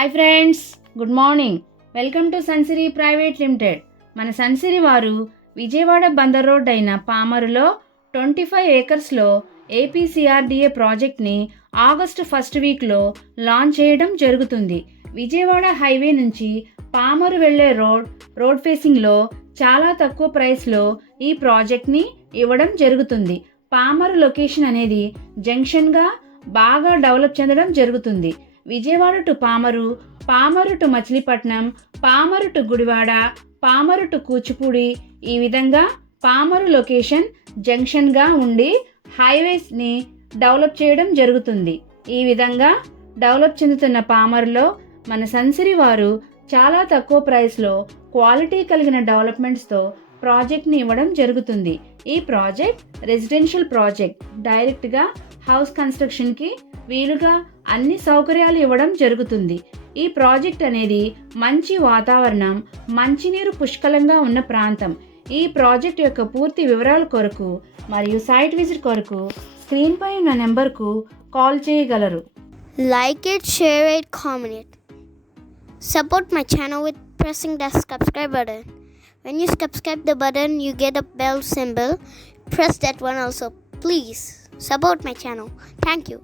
Hi friends, good morning. Welcome to Sunsiri private limited. మన సన్సిరీ వారు Vijayawada Bandar road అయిన పామరులో 25 ఏకర్స్లో ఏపీసీఆర్డీఏ ప్రాజెక్ట్ని ఆగస్టు ఫస్ట్ వీక్లో లాంచ్ చేయడం జరుగుతుంది. విజయవాడ హైవే నుంచి పామరు వెళ్లే రోడ్ ఫేసింగ్లో చాలా తక్కువ ప్రైస్లో ఈ ప్రాజెక్ట్ని ఇవ్వడం జరుగుతుంది. పామరు లొకేషన్ అనేది జంక్షన్గా బాగా డెవలప్ చెందడం జరుగుతుంది. Vijayawada to Pamarru, Pamarru to Machilipatnam, Pamarru to Gudivada, Pamarru to Kuchipudi, ఈ విధంగా పామరు లొకేషన్ జంక్షన్గా ఉండి హైవేస్ని డెవలప్ చేయడం జరుగుతుంది. ఈ విధంగా డెవలప్ చెందుతున్న పామరులో మన సన్సిరీ వారు చాలా తక్కువ ప్రైస్లో క్వాలిటీ కలిగిన డెవలప్మెంట్స్తో ప్రాజెక్ట్ని ఇవ్వడం జరుగుతుంది. ఈ ప్రాజెక్ట్ రెసిడెన్షియల్ ప్రాజెక్ట్, డైరెక్ట్గా హౌస్ కన్స్ట్రక్షన్కి వీలుగా అన్ని సౌకర్యాలు ఇవ్వడం జరుగుతుంది. ఈ ప్రాజెక్ట్ అనేది మంచి వాతావరణం, మంచినీరు పుష్కలంగా ఉన్న ప్రాంతం. ఈ ప్రాజెక్ట్ యొక్క పూర్తి వివరాల కొరకు మరియు సైట్ విజిట్ కొరకు స్క్రీన్ పై ఉన్న నెంబర్కు కాల్ చేయగలరు. Like it, share it, comment it. Support my channel with pressing the subscribe button. When you subscribe the button, you get a bell symbol. Press that one also. Please support my channel. Thank you.